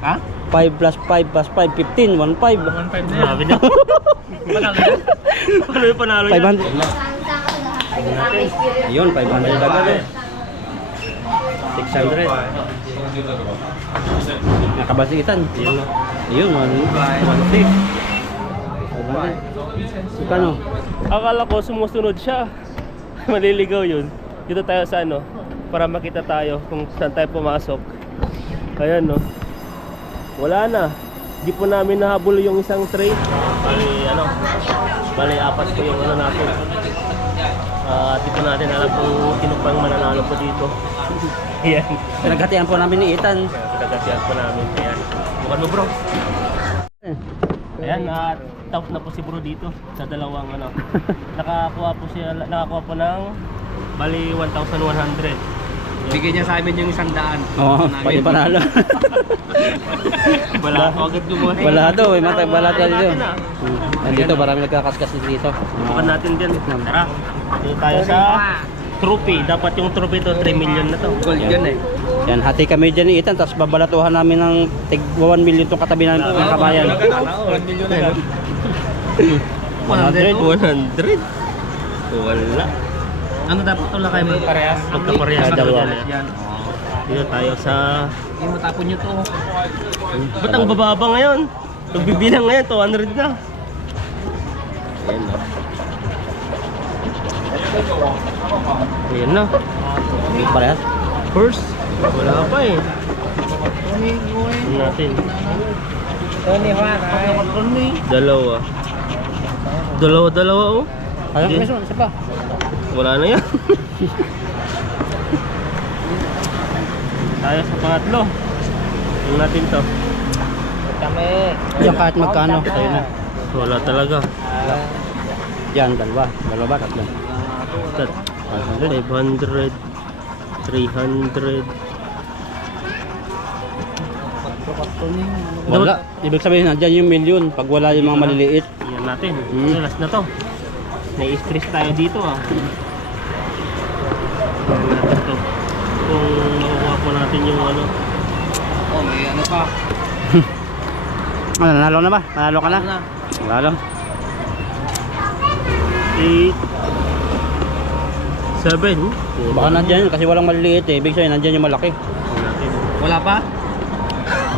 Ha? 5 plus 5 plus 5, 15, 1.5. 1.5 na yan. Sabi na. Panalo yan? Paano yung panalo yan? 500. Ayun, 500 agad eh. 600. Nakabasitan. Ayun, 1.6. 500. Kano? Akala ko sumusunod siya. Maliligaw yun. Dito tayo sa ano, para makita tayo kung saan tayo pumasok. Ayan no. Wala na. Di po namin nahabol yung isang trade. Bali apat po yung ano natin. Di po natin alam kung sino pang mananalo po dito. Ayan. Pinaghatian po namin ni Ethan. Pinagkasihan po namin. Ayan. Bukan mo bro. Ayan, top na po si bro dito sa dalawang ano. Nakakuha po ng bali 1,100. Bigyan niya sa amin yung 100. Oo, pwede panalo. Wala ako agad lumuha. Balado, may matay balado dito. Dito parang nagkakaskas dito. Bukan natin din. Tara. Dito tayo sa trophy. Dapat yung trophy to 3 million na to. Gold yun eh. Yan, hati kami dyan ni Ethan, tapos babalatuhan namin ng tig 1 million itong katabi namin ng kabayan. 1 million na. 100. Wala. Ano dapat tula kayo mo? Parehas? Pagkaparehas na dalawa. yan. Dito tayo sa... Hindi mo tapon nyo to. Ba't ang bababa ngayon? Nagbibilang ngayon, 200 na. Ayan na. Ayan na. Parehas? First, wala pa eh. Ano natin? Dalawa. Dalawa oh. Ayun, Sige. isa pa. Wala na yan. Tayo sa pangatlo. Tingnan natin to. Yan kahit magkano, tayo na. Wala talaga. Yan, dalawa. Dalawa ba? Tatlo. 500, 300. Wala. Ibig sabihin, nandyan yung million pag wala yung mga maliliit. Yan natin. Last na to. Nai-stress tayo dito ah. Natin to. Kung makukuha po natin yung ano. Oh, may ano pa. Ano, nanalo na ba? Nanalo ka na? Nanalo. 8 7. Baka nandyan yun kasi walang maliliit eh. Ibig sabihin, nandyan yung malaki. Natin. Wala pa?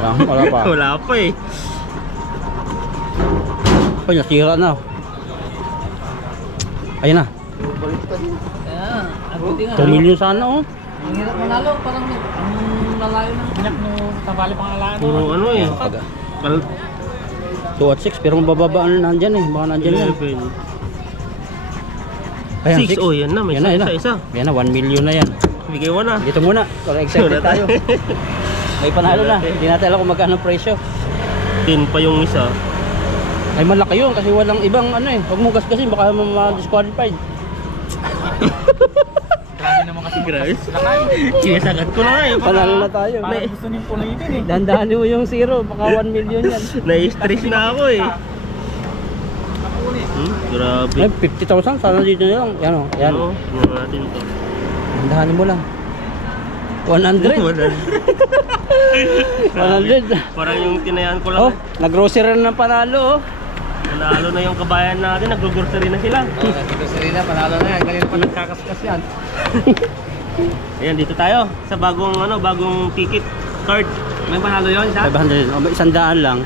Wala pa. Wala pa eh. Ay, nasira na. Ayun na. Ayan. Ang buti nga. 2 million sana oh. Ang hirap manalo. Parang ang lalayo ng pinak no tabali pang alaano. Puro ano eh. 2 at 6 pero mabababa ano nandyan eh. Baka nandyan yan. 11. Ayan, 6. Oh, yan na. May Yan na, yan na. isa. Yan na, 1 million na yan. Bigay mo na. Dito muna. Para excited tayo. May panalo na. Hindi natin alam kung magkano presyo. 10 pa yung isa. Ay malaki yun kasi walang ibang ano eh. Huwag mo gasgasin baka ma-disqualified. Grabe naman kasi Grabe. Sinasagat ko na nga eh. Panalo na tayo. Parang gusto niyong punitin eh. Dandahan mo yung zero. Baka 1 million yan. Na-stress na ako eh. Grabe. Ay, 50,000. Sana dito na lang. Yan o. Yan. Ano? Tingnan natin to. Dandahanin mo lang. 100. 100. Parang yung tinayan ko lang. Oh, nag-grocery na ng panalo oh. Nanalo na yung kabayan natin. Nag-grocery na sila. Oh, nandito sa Rina, panalo na yan. Kanina pa nagkakaskas yan. Ayan, dito tayo. Sa bagong ticket card. May panalo yun, isa? 500. O, 100 lang. Sandaan lang.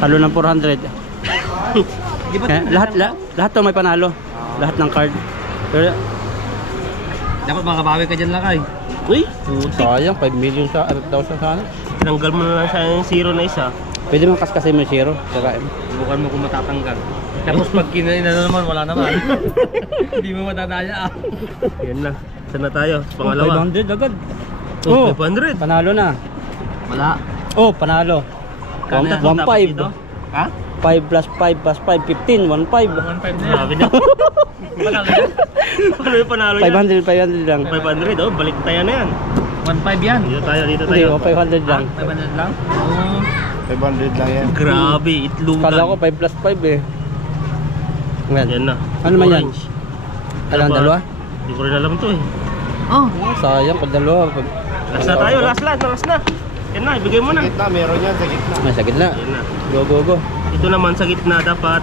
Talo ng 400. Di ba? Lahat to may panalo. Lahat ng card. Pero, Dapat makabawi ka dyan lang ay. Uy, putik. sayang. 5 million sa 5,000 sana. Tinanggal mo na lang sa yung zero na isa. Pwede mo kaskasin mo yung zero. Saka, Subukan mo kung matatanggal. Tapos pag kinain na naman, wala naman. Hindi mo matadaya ah. Yan na. Saan na tayo? Pangalawa. 500 agad. Oh, Oh, 500. panalo na. Wala. Oh, panalo. Kano yan? Dapat 1.5. dito? Ha? 5 plus 5 plus 5, 15, 1.5. 1.5 na yan. Grabe na. Panalo yan? Paano yung panalo yan? 500 lang. 500 oh, balik tayo na yan. 1.5 yan. Dito tayo. Hindi, oh, 500 lang. 500 lang? Oo. 500 lang yan. Grabe, itlugan. Kala ko 5 plus 5 eh. Ngayon. Yan na. Ano man yan? Orange. Alam, Ano ba? dalawa? Hindi ko rin alam to eh. Oh. Sayang, pag dalawa. Last na tayo, last na. Yan na, ibigay mo na. Sa gitna, meron yan sa gitna. Ay, sa gitna. Yan na. Go, go, go. Ito naman sa gitna dapat.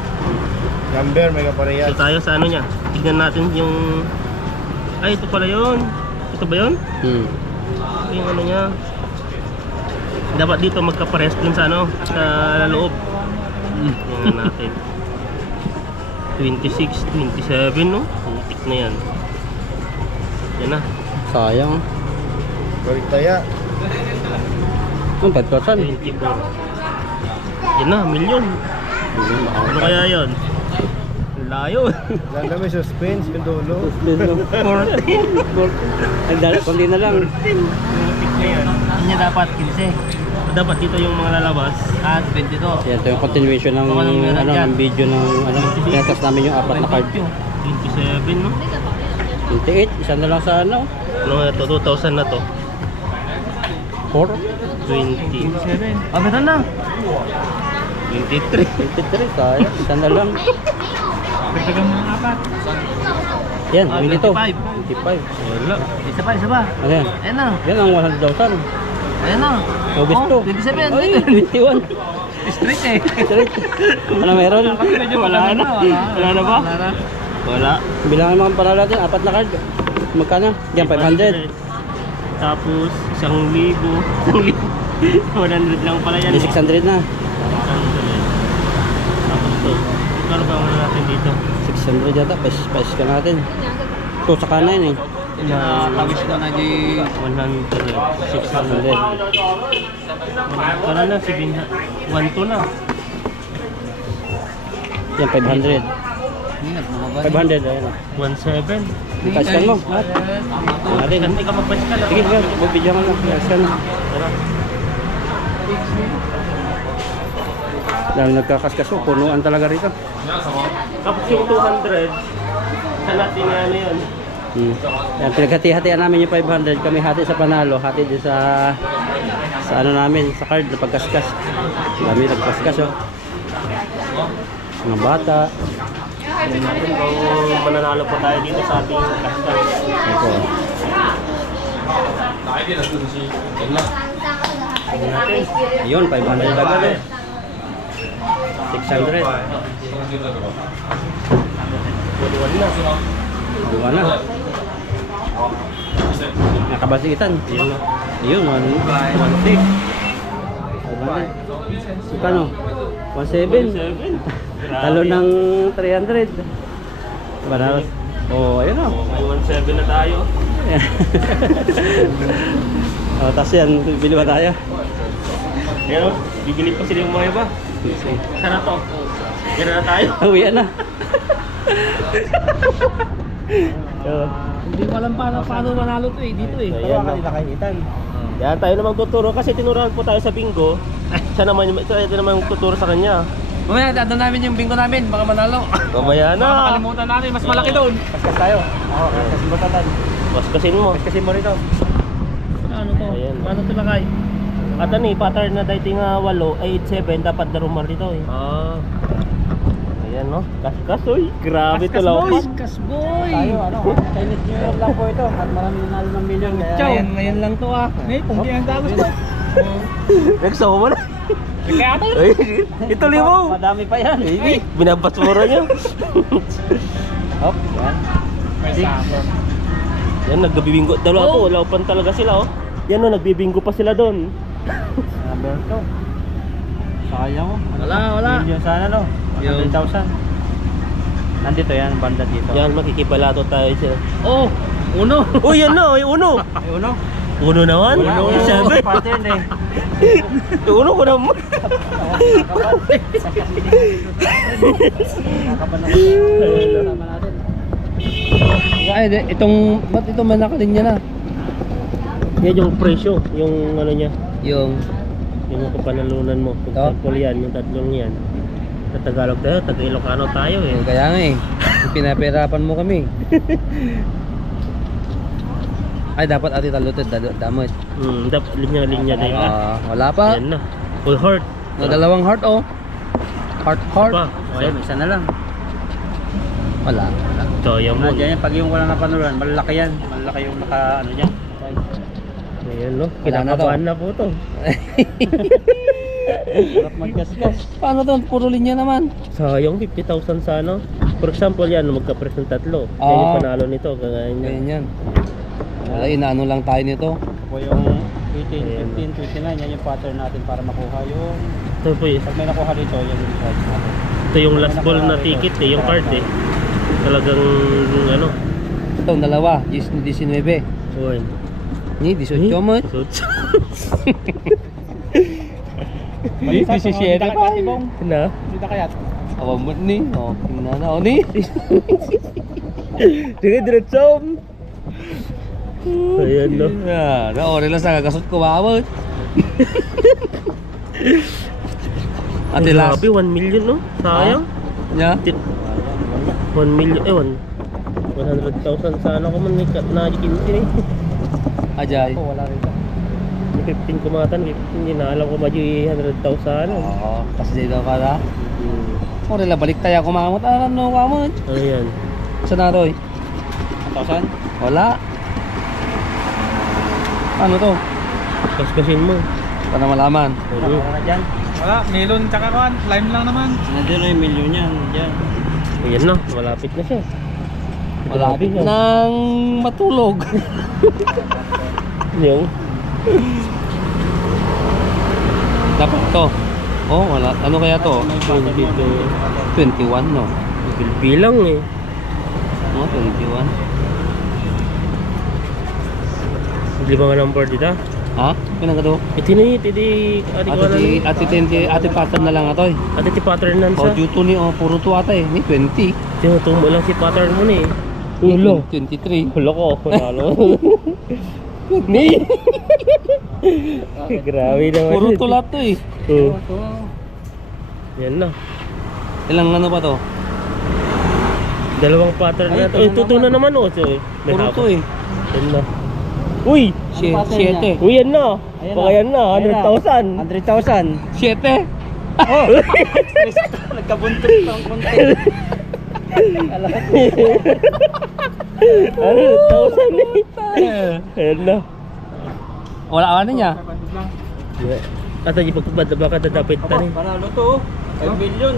Number, may kaparehas. Ito tayo sa ano niya. Tignan natin yung... Ay, ito pala yun. Ito ba yun? Yung ano niya. Dapat dito magkapares dun sa ano, sa loob. Tingnan natin. 26, 27 no? Putik na yan. Yan na. Sayang. Balik tayo. Ang 5,000. 24. Yan na, milyon. Ano kaya yun? Layo. Landa may suspense yung dulo. 14. Ay, kundi na lang. Putik na yan. Kanya dapat 15 Dapat dito yung mga lalabas. at 22. Yan, ito yung continuation ng, Kung anong meron ano, dyan. ng video ng ano, tinatas namin yung apat na card. 27 no? 28, isa na lang sa ano, Ano nga ito? 2,000 na to. 4, 20. 27. Ah, meron na. 23. 23, sayang, isa na lang. Pagdagan mo ng apat. Yan, Ah, yun ito. 25. 25. Wala. Isa pa, isa pa. Ano yan? Ayan na. Yan ang 100,000. Ayan na. August to. 27. Ay, Ay, 21. straight eh. Straight. Ano meron? Wala na. Wala na ba? Wala na. Wala. Bilangan mga panalo natin, apat na card. Magkano? Yan, 500. Tapos, 1,000. 100 lang pala yan. Hindi 600 na. 600. Tapos to. Ano ba ang natin dito? 600 yata, pais ka natin. Ito sa kanan eh. Pagis ko na di 100. 600. 600. Para na, 1,2 na. Yan, 500. Ingat, mababa. 500, ayun o. 1,700. Paiskan mo. Natin. Hindi ka magpaskan. Sige, sige. Magbidyo ka lang. Paiskan mo. Dahil nagkakaskas mo, punuan talaga rito. Tapos yung 200, sa natin na ano yun. Yan, pinaghati-hatian namin yung 500. Kami hati sa panalo, hati din sa ano namin, sa card na pagkaskas. Dami nagkaskas oh. Mga bata. Tingnan natin kung mananalo pa tayo dito sa ating kaskas. Ito. Tingnan natin. Yun, 500 agad eh. 600. Buwan na. Dua na. Nakabasitan. Yun na. Yun, 1.6. 500. Kano? 1.7. 7. Talo ng 300. Banaras. Oh, ayun o. May 1,700 na tayo. Oh, tapos yan, bili ba tayo? Pero, bibili pa sila yung mga iba. Sana to. Gano'n na tayo. Uwian na. So, Hindi ko alam paano manalo to eh, dito eh. Ayan, no. kainitan. Yan, tayo naman tuturo kasi tinuruan po tayo sa bingo. Siya naman tuturo sa kanya. Mamaya, dadaan namin yung bingo namin, baka manalo. Mamaya Baka na. makalimutan natin, mas malaki doon. Kaskas tayo. Oo, kaskas mo tatan. Baskasin mo. Kaskasin mo rito. Ano to? Ayan. Paano ito lakay? At ano eh, pattern na dahil nga 8, ay 7, dapat darumar dito eh. Ah. Ayan no, kaskas oy. Grabe to boy! lapas. Kasboy! Tayo, ano, Chinese New Year lang po ito. At maraming nanalo ng milyon. Chow! Ngayon lang to ah. Ngayon, kung di ang dagos to. Nagsawa mo na. Kaya ito. Ay, ito limaw. Madami pa yan. Ay, binabasmura niya. Hop, yan. Yan, nagbibingo. Dalawa po, laupan talaga sila oh. Yan no, nagbibingo pa sila doon. Number 2. Sayang mo. Wala. Milyon sana no. Yung- 100,000. Nandito yan, banda dito. Yan, makikipalato tayo siya. Oh! Uno! Oh, yan na, ay uno. Ay, uno. Uno naman. Uno. 7. Pattern eh. Uno ko naman. Nakakaban naman. Tama natin. Ay, ba't ito manakaling niya na? Yan yung presyo, yung ano niya. Yung... Yung kapanalunan mo. Kung Ito? sample yan, yung tatlong yan. Sa Tagalog tayo, Taga-Ilocano tayo eh. Kaya nga eh. Pinapirapan mo kami. Ay, dapat ati talutin, damot. Dapat linya-linya na yun. Wala pa. Yan na. Full heart. Dalawang heart oh. Heart. Pa. Ayun, isa na lang. Wala. So, yan mo. Nandiyan yan, pag yung wala na panulan, malalaki yan. Malalaki yung naka, ano dyan. Ayan no, Wala na to. kinakabahan na po to. Sarap magkaskas. Paano to? Puro linya naman. Sayang 50,000 sa ano. For example yan, magka-press ng tatlo. Yan Oo. yung panalo nito, kagaya niya. Ganyan yan. Wala, inaano lang tayo nito. Po yung 18, Ayan. 15, 29, yan yung pattern natin para makuha yung... Ito po eh. Pag may nakuha dito, yan yung price natin. Ito yung last ball na ticket eh, yung card eh. Talagang ano. Ito, dalawa, 19. Uy. Ni, 18 mo. Ni, 17 pa. Na? Dito kaya. Awa mo ni. Oh, tingnan na. Oh, ni. Sige, diretsom. Ayan no. Na, ore lang sa kagasot ko bawat. Ate last. Grabe, 1 million no? Sayang. Nya. 1 million, 100,000 sana ko man najikin eh. Ajay. Wala rin ka. 15 kumatan, 15 hindi na alam ko maji 100,000 ano. Oo, kasi dito ka na. Ore lang balik tayo kumamot. Ano kamot? Ano yan? Saan na to? 1,000? Wala. Ano to? Kaskasin mo. Para malaman. Oo. Wala, melon tsaka kuan, lime lang naman. Nandiyan na yung milyon yan. Diyan. Ayan na, malapit na siya. Malapit Grabe, nang matulog. Yung Dapat to. Oh, wala. Ano kaya to? 21, no? bilang eh. Oh, 21. Hindi ba nga number dito? Ha? Pinang to? Ito na ito di ati ko na. Ate pattern na lang ato eh. Ati ti pattern nan Oh, sa. due to ni oh, puro to ata eh. Ni 20. Tinutumbo lang si pattern mo ni. Ni Ulo. 23. Hulo ko, panalo. Ni. Grabe naman. Puro to lahat to eh. Oh. Yan na. Ilang ano ba to? Dalawang pattern na to. Ito na naman oh. So, may Puro to hapon. eh. Yan na. Uy! 7. Uy, yan na. Ayan Baka na. yan na, 100,000. 100,000. 7. Oh! Nagkabuntot ng konti. 100,000 eh. Ayan na. Wala ka na niya. At yung pagkabad, baka dadapit na rin. Panalo to. 5 million.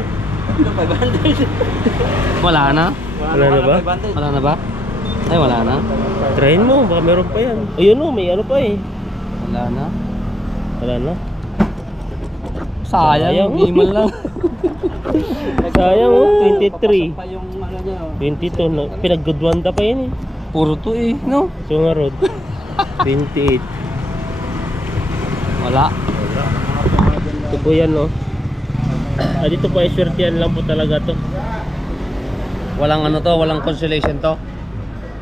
Ito 500. Wala na? Wala na ba? Wala na ba? Ay, wala na. Tryhin mo, baka meron pa yan. Ayun o, may ano pa eh. Wala na. Wala na. Sayang, Sayang. hindi man lang. Sayang oh, 23. Pa yung ano niya. 22 na. Pinag-goodwanda pa yun eh. Puro to eh, no? So nga road. 28. Wala. Ito po yan no. Dito po ay swertihan lang po talaga to. Walang ano to, walang consolation to.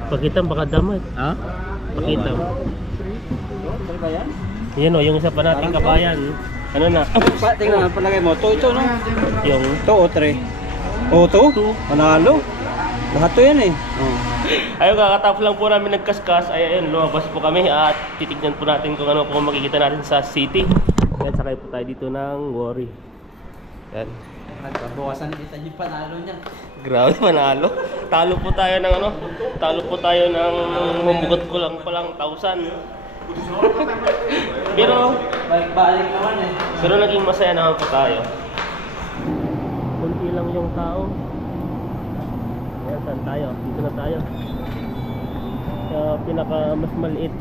Pakita baka damay. Ha? Pakita. Yan o, yung isa pa nating kabayan. Ano na? Tingnan, palagay mo. To, no? Yung To o 3? O to? Panalo. Lahat to yan eh. ayun, kakatapos lang po namin nagkaskas. Ay, ayun, lumabas po kami at titignan po natin kung ano po makikita natin sa city. Yan, sakay po tayo dito ng Worry. Yan. Nagbawasan kita yung panalo niya. Grabe, manalo. Talo po tayo ng ano? Talo po tayo ng humugot ko lang palang 1,000. Pero Balik naman eh. Pero naging masaya naman po tayo. Kunti lang yung tao. Ayan, saan tayo? Dito na tayo. Sa pinaka mas maliit.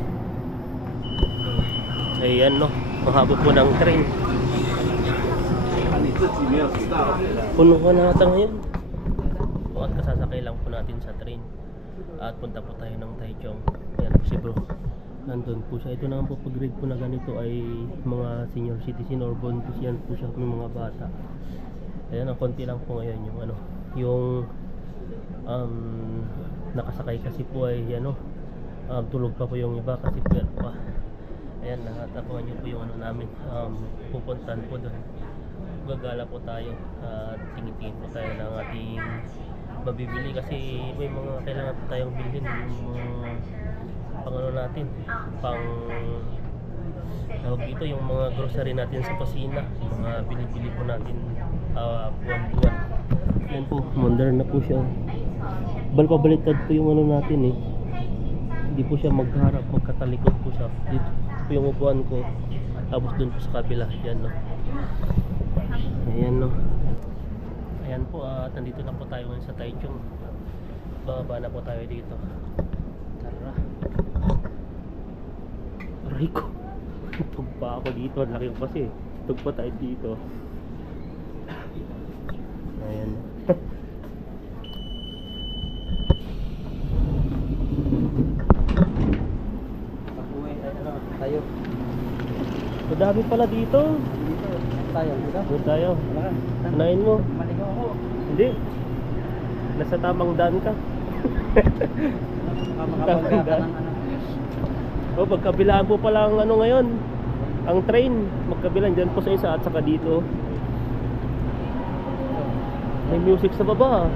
Ayan no, mahaba po ng train. Puno ka na ata ngayon. At kasasakay lang po natin sa train. At punta po tayo ng Taichung. Ayan po si bro. Nandun po siya. Ito naman po pag-grade po na ganito ay mga senior citizen or born po siya may mga bata. Ayan, ang konti lang po ngayon yung ano, yung nakasakay kasi po ay ano, tulog pa po yung iba kasi po pa. Ayan, nakatapuan niyo po yung ano namin, pupuntahan po doon. Gagala po tayo at tingin-tingin po tayo ng ating mabibili kasi may mga kailangan po tayong bilhin, yung mga pang ano natin, pang tawag dito, yung mga grocery natin sa kusina, mga bili-bili po natin buwan-buwan. Yan po, modern na po siya. Balpabaliktad po yung ano natin eh. Hindi po siya magharap, magkatalikod po siya. Dito, po yung upuan ko. Tapos dun po sa kabila, yan no. Ayan no. Ayan po, at nandito na po tayo ngayon sa Taichung. Bababa na po tayo dito. Tara. Aray ko. Tug pa ako dito, laki ko kasi. Tug pa tayo dito. Ayan. Tayo. Madami pala dito. Tayo. Dito. Doon tayo. Wala ka. Unahin mo. Maligo ako. Hindi. Nasa tamang daan ka. Makapagka ka ng ano. O, magkabilaan po pala ang ano ngayon. Ang train. Magkabilaan dyan po sa isa at saka dito. May music sa baba.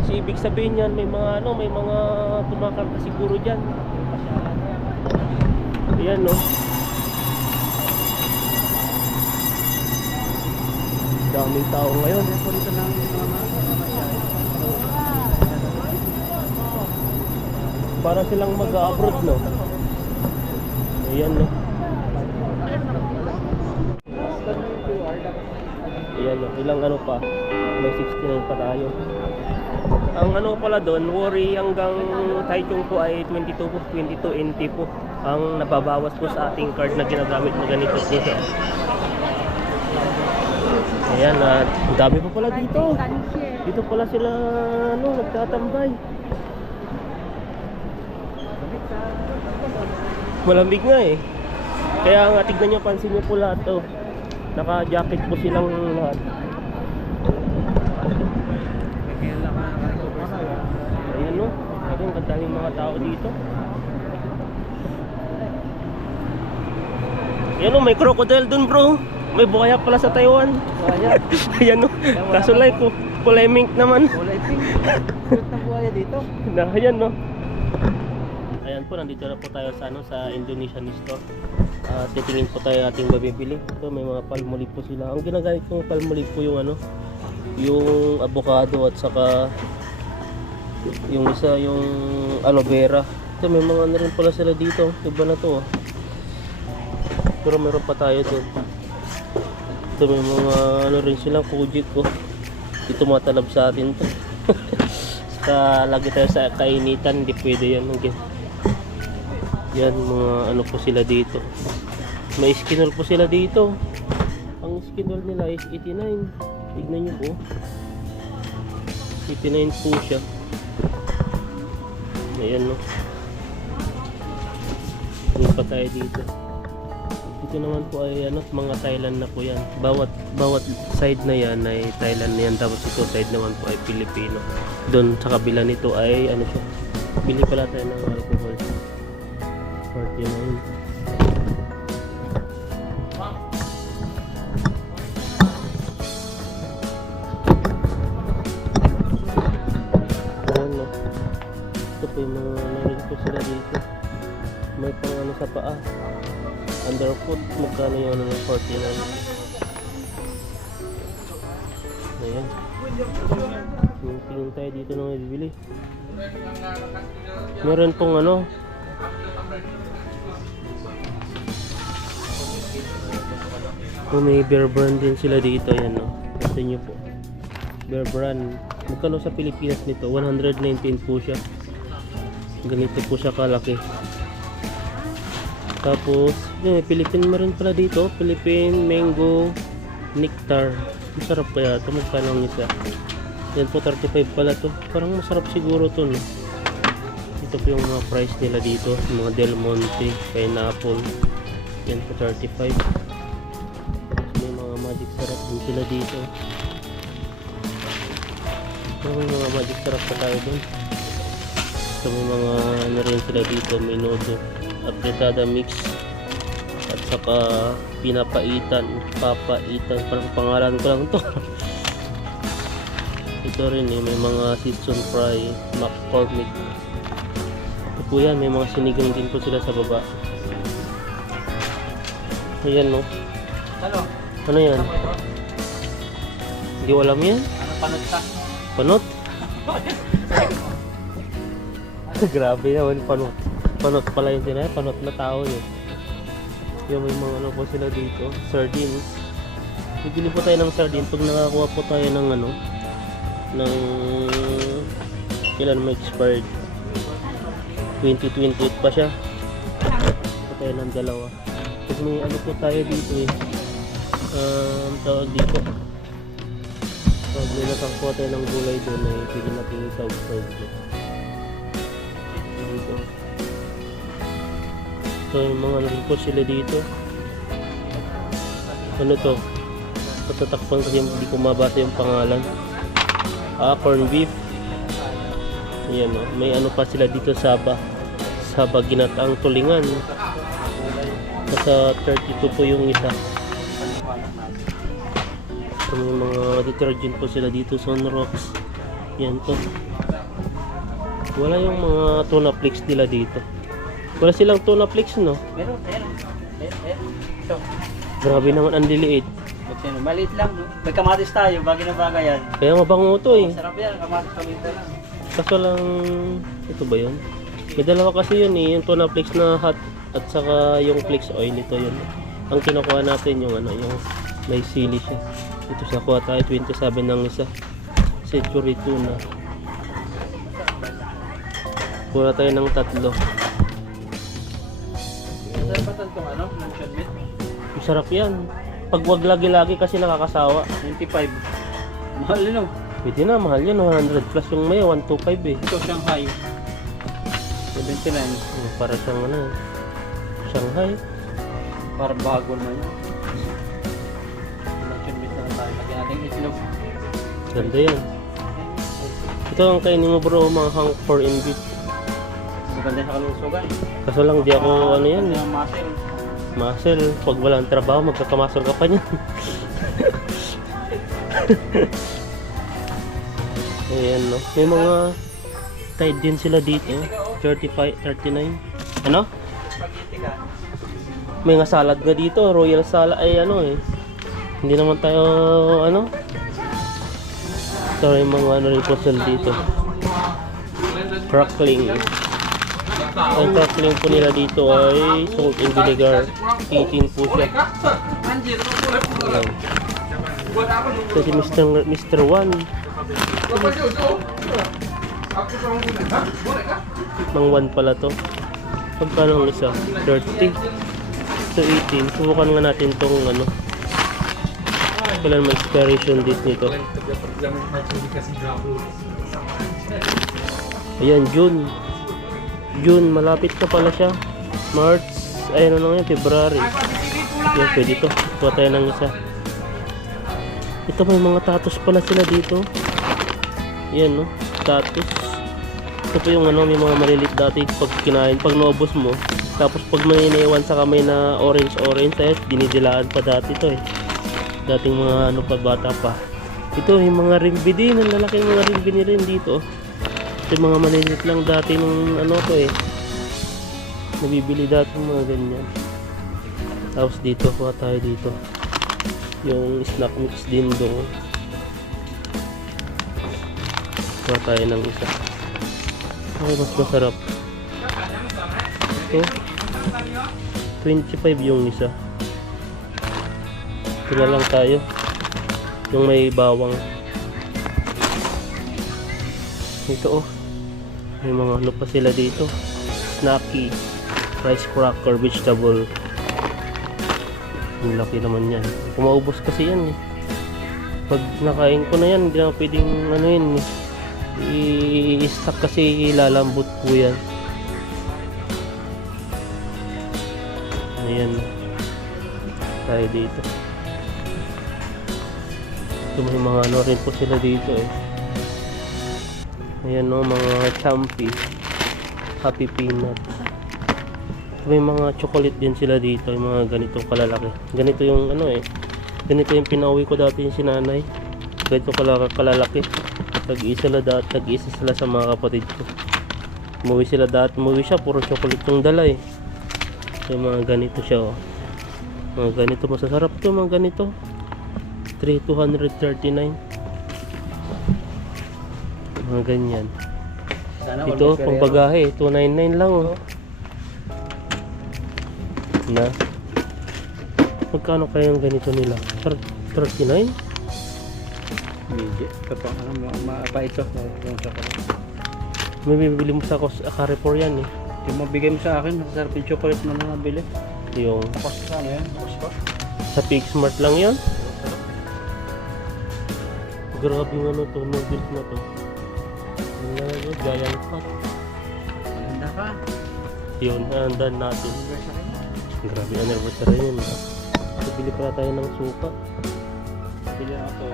Kasi ibig sabihin yan, may mga ano, may mga kumakanta siguro dyan. Ayan no. Daming tao ngayon. Para silang mag-abroad no. Ayan no. Ayan no. Ilang ano pa. May 69 pa tayo. Ang ano pala doon, worry hanggang Taichung po ay 22 NT po. Ang nababawas po sa ating card na ginagamit na ganito po siya. Ayan, at dami pa pala dito. Dito pala sila ano, nagtatambay. Malamig nga eh. Kaya nga tignan nyo, pansin nyo po lahat to. Naka-jacket po silang lahat. Ayan no, ayun, kadaming mga tao dito. Ayan no, may crocodile dun bro. May buhaya pala sa Taiwan. Buhaya. Ayan no, kaso like po, polemic naman. Kulay pink. Cute na buhaya dito. Ayan no. Ayan po, nandito na po tayo sa ano, sa Indonesian store. Titingin po tayo ating mabibili. Ito may mga palmolive po sila. Ang ginagamit kong palmolive po yung ano, yung avocado at saka yung isa yung aloe vera. Ito may mga ano rin pala sila dito. Iba na to. Pero meron pa tayo doon. Ito may mga ano rin silang kujik ko. Ito matalab sa atin to. Saka lagi tayo sa kainitan, hindi pwede yan. Yan mga ano po sila dito. May skinol po sila dito. Ang skinol nila is 89. Tignan nyo po. 89 po siya. Ayan no. Doon pa tayo dito. Dito naman po ay ano, mga Thailand na po yan. Bawat side na yan ay Thailand na yan. Tapos ito side naman po ay Pilipino. Doon sa kabila nito ay ano siya. Bili pala tayo ng alcohol. 49. Ano? Ito po yung mga narin po sila dito. May pang ano sa paa. Underfoot. Magkano yung ano ng 49? Ayan. Tingin tayo dito na may bibili. Meron pong ano. May bear brand din sila dito. Ayan no. Kasi nyo po. Bear brand. Magkano sa Pilipinas nito? 119 po siya. Ganito po siya kalaki. Tapos, may Philippine ma rin pala dito. Philippine Mango Nectar. Masarap kaya ito. Magkano ang isa? Yan po, 35 pala to. Parang masarap siguro to, no? Ito po yung mga price nila dito. Mga Del Monte, Pineapple. Yan po, 35. May mga magic sarap din sila dito. May mga magic sarap pa tayo dun. So may mga ano rin sila dito. May nodo, apretada mix, at saka pinapaitan, papaitan, parang pangalan ko lang to. Ito rin eh, may mga season fry, McCormick. Ito po yan, may mga sinigang din po sila sa baba. Ayan no. Ano yan? Hindi ko alam yan. Panot ka. Panot? Grabe naman, panot. Panot pala yun din eh. Panot na tao yun. Yung may mga ano po sila dito, sardines. Bibili po tayo ng sardine pag nakakuha po tayo ng ano, ng kailan mo expired. 2028 pa siya. Ito tayo ng dalawa. Pag may ano po tayo dito eh, tawag dito. Pag may nakakuha tayo ng gulay doon ay pili natin yung south-south dito. So yung mga ano po sila dito. Ano to? Patatakpan kasi hindi ko mabasa yung pangalan. Corn beef. Ayan o. May ano pa sila dito Saba. Saba ginataang tulingan. Nasa 32 po yung isa. So, may mga detergent po sila dito. Sunrocks. Yan to. Wala yung mga tuna flakes nila dito. Wala silang tuna flakes, no? Meron. Ito. Grabe naman ang liliit. Maliit lang, no? May kamatis tayo, bagay na bagay yan. Kaya mabango to eh. Sarap yan, kamatis paminta lang. Kaso lang, ito ba yun? May dalawa kasi yun eh, yung tuna flakes na hot at saka yung flakes oil, ito yun. Ang kinukuha natin yung ano, yung may sili siya. Ito siya, kuha tayo 27 ng isa. Century tuna. Kuha tayo ng 3. Saan ba itong ano? Luncheon meat? Masarap yan. Pag wag lagi-lagi kasi nakakasawa. 25. Mahal yun, no? Pwede na, mahal yan. 100 plus yung may 125 eh. Ito, Shanghai. 79. Para siyang ano eh. Shanghai. Para bago naman yun. Luncheon meat na lang tayo. Lagyan natin itlog. Ganda yan. Ito ang kainin mo bro, mga hang 4 in beef. Maganda sa kalusugan. Kaso lang di ako ano yan eh. Yung muscle. Muscle, pag walang trabaho, magkakamuscle ka pa niyan. Ayan no. May mga tide din sila dito. 35, 39. Ano? May nga salad nga dito. Royal salad. Ay ano eh. Hindi naman tayo ano. Ito yung mga ano rin po sila dito. Crackling. Ang crackling po nila dito ay salt and vinegar. 18 po siya. Ayan. Ito si Mr. One. Mang 1 pala to. Pagkano ang isa? 30 to 18. Subukan nga natin tong ano. Kailan may expiration date nito. Ayan, June, malapit na pala siya. March, ayun na lang yan, February. Yan, pwede ito. Kuha tayo ng isa. Ito may mga tatos pala sila dito. Yan no, tatos. Ito po yung ano, may mga malilit dati pag kinain, pag naubos mo. Tapos pag may iniwan sa kamay na orange, ay dinidilaan pa dati to eh. Dating mga ano pa, bata pa. Ito yung mga rimbi din, ang lalaking mga rimbi ni rin dito. Ito mga malilit lang dati nung ano to eh. Nabibili dati mga ganyan. Tapos dito, kuha tayo dito. Yung snack mix din doon. Kuha tayo ng isa. Ay, mas masarap. Ito. 25 yung isa. Ito na lang tayo. Yung may bawang. Ito oh. May mga ano pa sila dito. Snacky. Rice cracker vegetable. Ang laki naman yan. Kumaubos kasi yan eh. Pag nakain ko na yan, hindi na pwedeng ano yun eh. I-stack kasi lalambot po yan. Ayan. Tayo dito. Ito may mga ano rin po sila dito eh. Ayan o, mga champi. Happy peanut. May mga chocolate din sila dito, yung mga ganitong kalalaki. Ganito yung ano eh. Ganito yung pinauwi ko dati yung sinanay. Ganito kalalaki. Tag-isa sila sa mga kapatid ko. Umuwi sila dati, umuwi siya, puro chocolate yung dala eh. Yung mga ganito siya oh. Mga ganito, masasarap to mga ganito. 239. Mga ganyan. Ito, pambagahe, 299 lang oh. Na. Magkano kaya yung ganito nila? 39? Medyo. Kapag ano, pa ito. Yung sa May bibili mo sa Carrefour yan eh. yung mabigay mo sa akin, masarap yung chocolate na nabili. Yung Tapos sa ano yan? Tapos pa? sa Pixmart lang yan. Grabe yung ano to, noodles na to. Wala yun, giant pot. Maganda ka. Yun, naandan natin. Grabe, anniversary yun. Bili pala tayo ng suka. Bili na ito.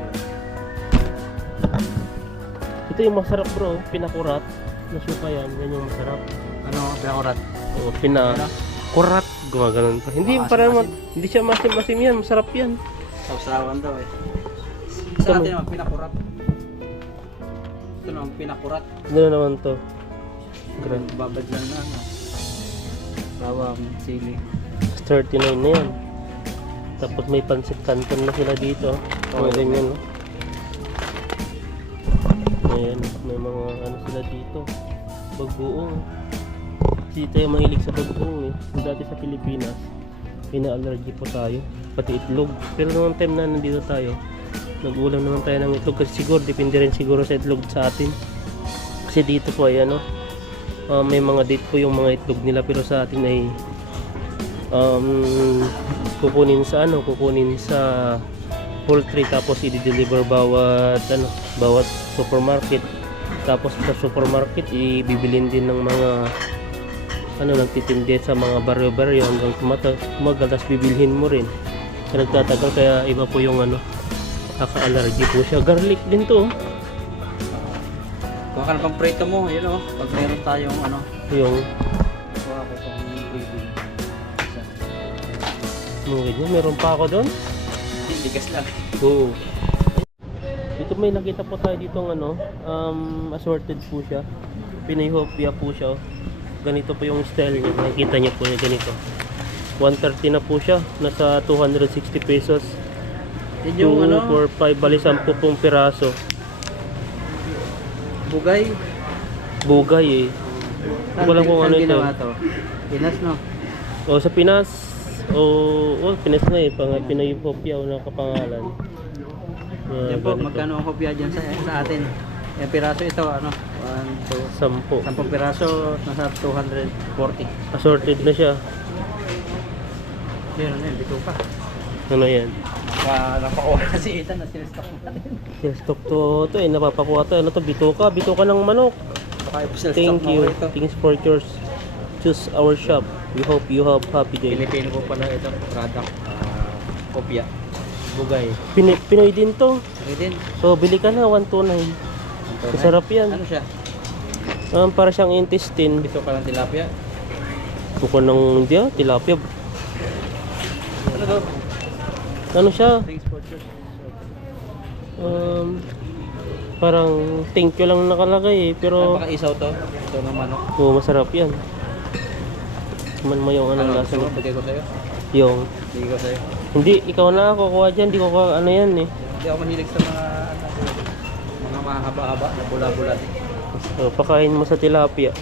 Ito yung masarap bro, pinakurat. Na suka yan, yan yung masarap. Ano, pinakurat? O, pinakurat. Gumaganon pa. Hindi, hindi siya masim-masim yan, masarap yan. Sausawan daw eh. Ito Sa mo. atin naman, pinakurat. Ito naman, pinakurat. Ano naman to? Grabe. Babad lang na ano. Bawang, sili. 39 na yan. Tapos may pansit canton na sila dito. Mga ganyan, no? Ayan, may mga ano sila dito. Bagoong. Kasi tayo mahilig sa bagoong eh. Dati sa Pilipinas, pina-allergy po tayo. Pati itlog. Pero noong time na nandito tayo, nag-ulam naman tayo ng itlog. Kasi siguro, depende rin siguro sa itlog sa atin. Kasi dito po ay ano, may mga date po yung mga itlog nila. Pero sa atin ay kukunin sa poultry, tapos i-deliver bawat supermarket. Tapos sa supermarket ibibilin din ng mga nagtitindi sa mga baryo-baryo hanggang tumagal, tapos bibilhin mo rin. Kaya nagtatagal, kaya iba po yung kaka-allergy po siya. Garlic din to. Kung ka na pang prito mo, yun o. Pag meron tayong ano, Yung kuha ko pang prito. mga ganyan. Meron pa ako doon. Ligas lang. Oo. Dito may nakita po tayo ditong assorted po siya. Pinoy hopia po siya. Ganito po yung style niya. Nakikita niyo po niya ganito. 130 na po siya. Nasa 260 pesos. Yun yung 2, 4, 5, bali 10 pong piraso. bugay. Bugay eh. Wala kung ano Saan ito. ginawa to? Pinas no? O sa Pinas. Pinas na eh. Pinoy hopia o nakapangalan. Yan po, magkano ang kopya dyan sa atin? Yung piraso ito, ano? 1, 2, 10. 10 piraso, nasa 240. Assorted na siya. Yun, ano yun, bito pa. Ano yan? Napakuha kasi Ethan na sinistock natin. Stock to eh, napapakuha to. Ano to? Bitoka ng manok. Baka i-sell Thank stock you. mo ito. Thanks for yours. Choose our shop. We hope you have happy day. Pilipino po pala ito, product. Kopya. Bugay. Pinoy din to. Okay din. So, bili ka na, 129. Masarap yan. Ano siya? Para siyang intestine. Bito ka ng tilapia. Buko ng India, tilapia. Ano to? Ano siya? Thanks for yours. Parang thank you lang nakalagay eh. Pero, Napaka-isaw to. Ito ng manok. masarap yan. Man mo yung Ano, lasa gusto mo? mo. Bigay ko sa'yo. Yung, Bigay ko sa'yo. hindi, ikaw na kukuha dyan. Hindi ko ano yan eh. Hindi ako mahilig sa mga mahaba-haba na bula-bula. So, pakain mo sa tilapia.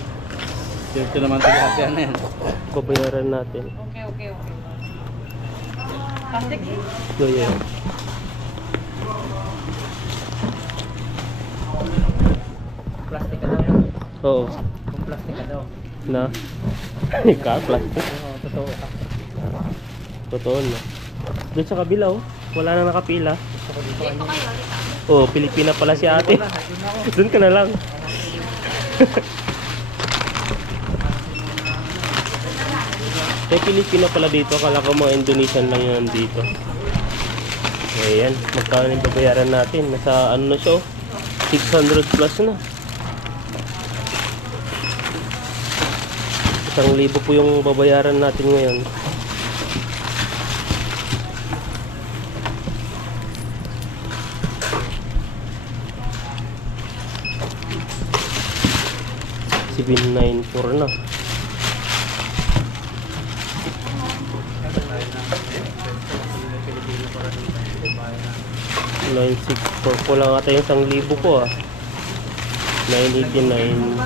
Ito naman tilapia na yan. Babayaran natin. Okay. Plastic? So, yeah. Plastic ka daw. Oo. Kung plastic ka daw. Na? Ika, plastic. Oo, totoo ka. Totoo na. Doon sa kabila oh. Wala na nakapila. Dito kayo. Oh, Pilipina pala si ate. Doon ka na lang. Pilipina pala dito. Akala ko mga Indonesian lang yun dito. Ayan. Magkano yung babayaran natin? Nasa ano na siya oh. 600 plus na. 1,000 po yung babayaran natin ngayon. Si 794 na. 964 po lang ata yung 1,000 ko ah. 989.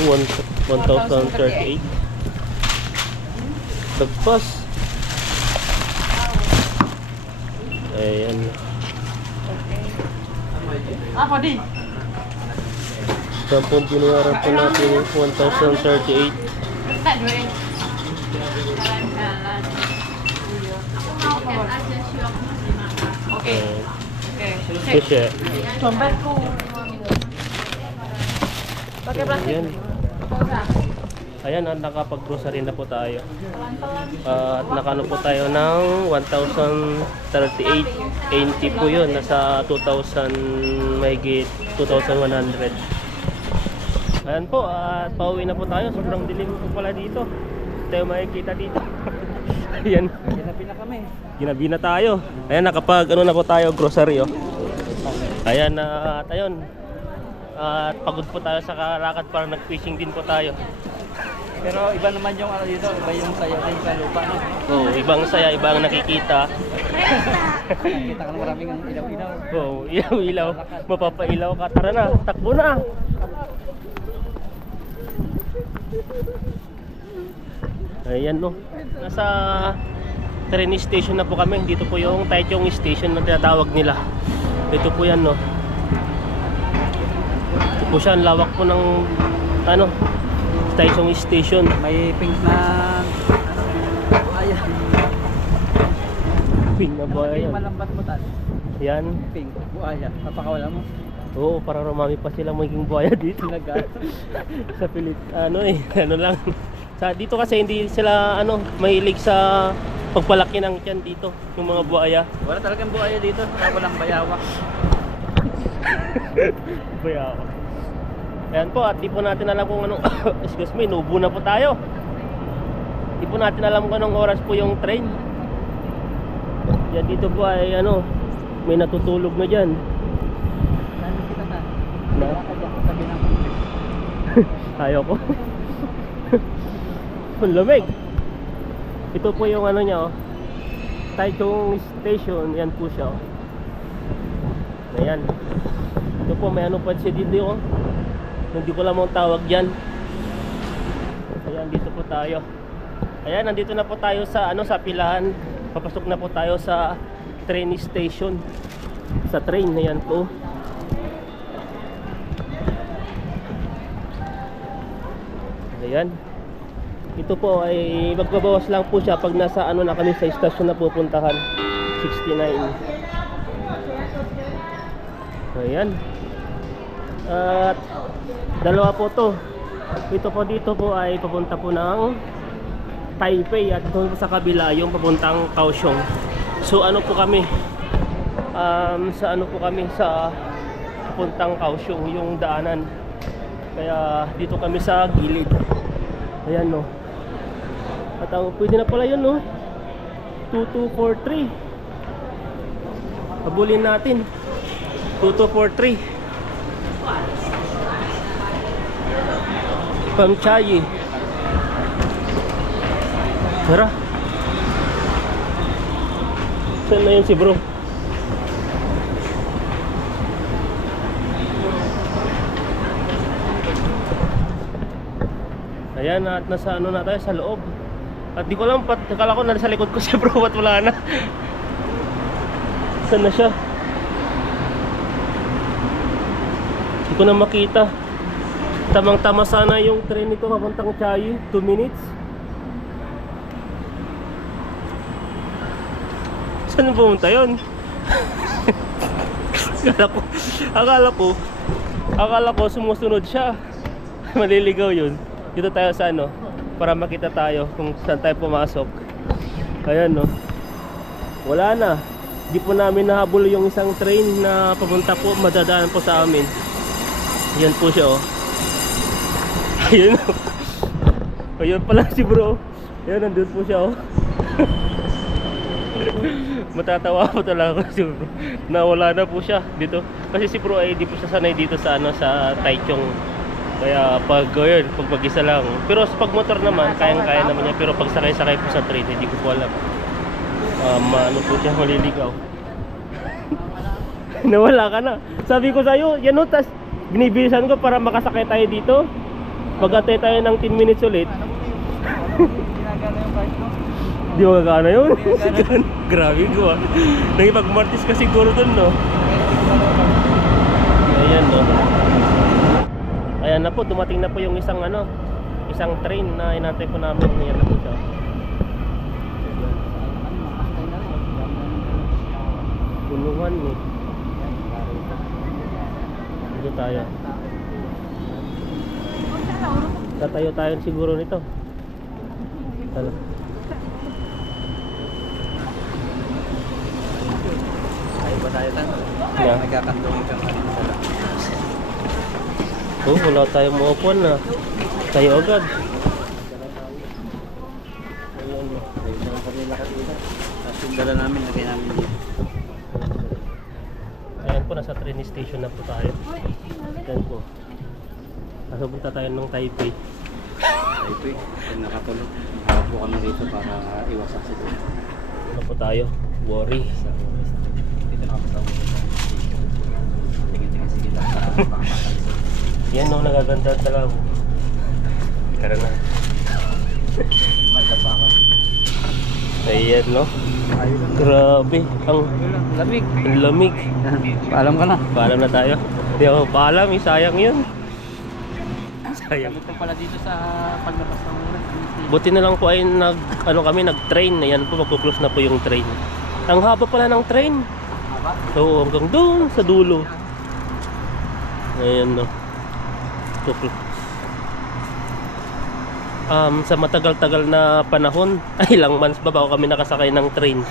1,038. Lagpas. Ayan. Ako din. Sampung binayaran po natin yung 1,038. Okay. Kasi, Sambat ko. Pakai plastik. ayan. Ayan, nakapag-grocery na po tayo. At nakano po tayo ng 1,038.80 po yun. Nasa 2,000, mahigit 2,100. Ayan po, at pauwi na po tayo. Sobrang dilim po pala dito. Tayo makikita dito. Ayan. Ginabi na kami. Ginabi na tayo. Ayan, nakapag ano na po tayo, grocery oh. Ayan, at ayun. At pagod po tayo sa kalakad, parang nag-fishing din po tayo. Pero iba naman yung ano dito, iba yung saya sa lupa. No? Oo, ibang saya, ibang nakikita. Nakita ka ng maraming ilaw-ilaw. Oo, ilaw-ilaw. Mapapailaw ka. Tara na, takbo na. Ayan no. Nasa train station na po kami. Dito po yung Taichung station na tinatawag nila. Dito po yan no. Ito po siya, ang lawak po ng ano, Taichung station. May pink na buhaya. Pink na ba yan? Malambat mo tal. Yan. Pink, buhaya. Papakawala mo. Oo, para rumami pa sila maging buhaya dito. Lagat. Sa ano lang. Sa dito kasi hindi sila mahilig sa pagpalaki ng tiyan dito, yung mga buhaya. Wala talagang buhaya dito. Walang bayawak. Bayawa. Ayan po, at di po natin alam kung anong excuse me, nubo na po tayo. Di po natin alam kung anong oras po yung train. Yan dito po ay may natutulog na dyan. Saan kita na? Na? Wala ka dyan. Sabi ng Ayaw ko. Ang lamig. Ito po yung niya Taichung Station. Yan po siya Ayan. Ito po may pa siya dito Hindi ko lang ang tawag dyan. Ayan, dito po tayo. Ayan, nandito na po tayo sa sa pilahan. Papasok na po tayo sa train station. Sa train, ayan po. Ayan. Ito po ay magbabawas lang po siya pag nasa na kami sa istasyon na pupuntahan. 69. Ayan. At dalawa po to. Ito po dito po ay papunta po ng Taipei at ito po sa kabila yung papuntang Kaohsiung. So po kami sa po kami sa papuntang Kaohsiung yung daanan. Kaya dito kami sa gilid. Ayan no. At pwede na pala yun no. 2243. Habulin natin. 2243. Pamchayi. Tara. Saan na yun si bro? Ayan, at nasa na tayo sa loob. At di ko lang, akala ko nasa likod ko si bro, at wala na. Saan na siya? Hindi ko na makita. Tamang-tama sana yung train nito papuntang Chayi, 2 minutes. Saan pumunta yun? Akala ko sumusunod siya. Maliligaw yun. Dito tayo sa para makita tayo kung saan tayo pumasok. Ayan no. Wala na. Di po namin nahabol yung isang train na papunta po, madadaan po sa amin. Yan po siya Ayun Ayun pala si bro. Ayan, nandun po siya Matatawa po talaga si bro. Nawala na po siya dito. Kasi si bro ay di po siya sanay dito sa sa Taichung. Kaya pag mag-isa lang. Pero sa pagmotor naman, kayang-kaya naman niya. Pero pag sakay-sakay po sa train, hindi ko po alam. Po siya, maliligaw. Nawala ka na. Sabi ko sa'yo, yan tas binibilisan ko para makasakay tayo dito. Pag-atay tayo ng 10 minutes ulit. Di mo gagana yun? Grabe ko ah. Nagipag-martis ka siguro dun, no? Ayan, no? Ayan na po, dumating na po yung isang ano, isang train na inantay po namin. Ayan na po siya. Punuhan, eh. Dito tayo. Tatayo tayo siguro nito. Ano? Ay ba tayo tan? Yeah. Nagkakandong ka pa rin sa labas. Oh, wala tayong maupuan na. Tayo agad. Ayan mo. Ayun na lang kami lakad dito. Tapos yung dala namin, lagay namin dito. Ayan po, nasa train station na po tayo. Ayan po. Nasa tayo ng Taipei. Taipei, pag nakatulog. Harap po kami dito para iwas accident. Ano po tayo? Worry. Dito na kami sa ulo. Tingin-tingin sige lang para makakalisod. Yan no, nagaganda talaga. Tara na. Madapa ka. Ayan no. Grabe. Ang Lamig. lamig. Paalam ka na. Paalam na tayo. Hindi ako paalam, sayang yun. Sayang. Ito pala dito sa paglabas ng Buti na lang po ay nag-train. Ayan po, magkuklose na po yung train. Ang haba pala ng train. So, hanggang doon sa dulo. Ayan no. Sa matagal-tagal na panahon, ilang months ba bago kami nakasakay ng train.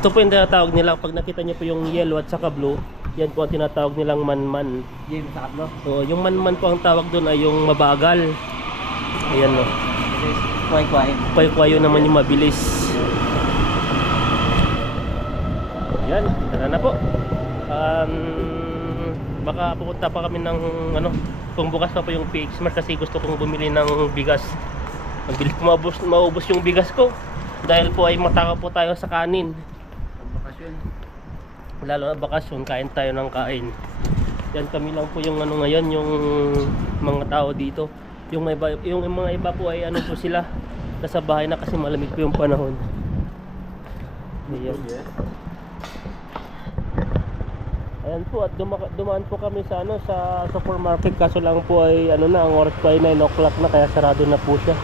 Ito po yung tinatawag nila, pag nakita nyo po yung yellow at saka blue, yan po ang tinatawag nilang man-man. Game sa katlo. So, yung man-man po ang tawag doon ay yung mabagal. Ayan no. Kway-kway. Kwayo-kwayo naman yung mabilis. Yan, tara na po. Baka pupunta pa kami ng kung bukas pa po yung PX Mart kasi gusto kong bumili ng bigas. Maubos yung bigas ko. Dahil po ay matakaw po tayo sa kanin. Bakasyon. Lalo na bakasyon, kain tayo ng kain. Yan kami lang po yung ngayon, yung mga tao dito. Yung mga iba po ay po sila, nasa bahay na kasi malamig po yung panahon. Ayan. Ayan po, at dumaan po kami sa sa supermarket, kaso lang po ay ang oras po ay 9 o'clock na, kaya sarado na po siya.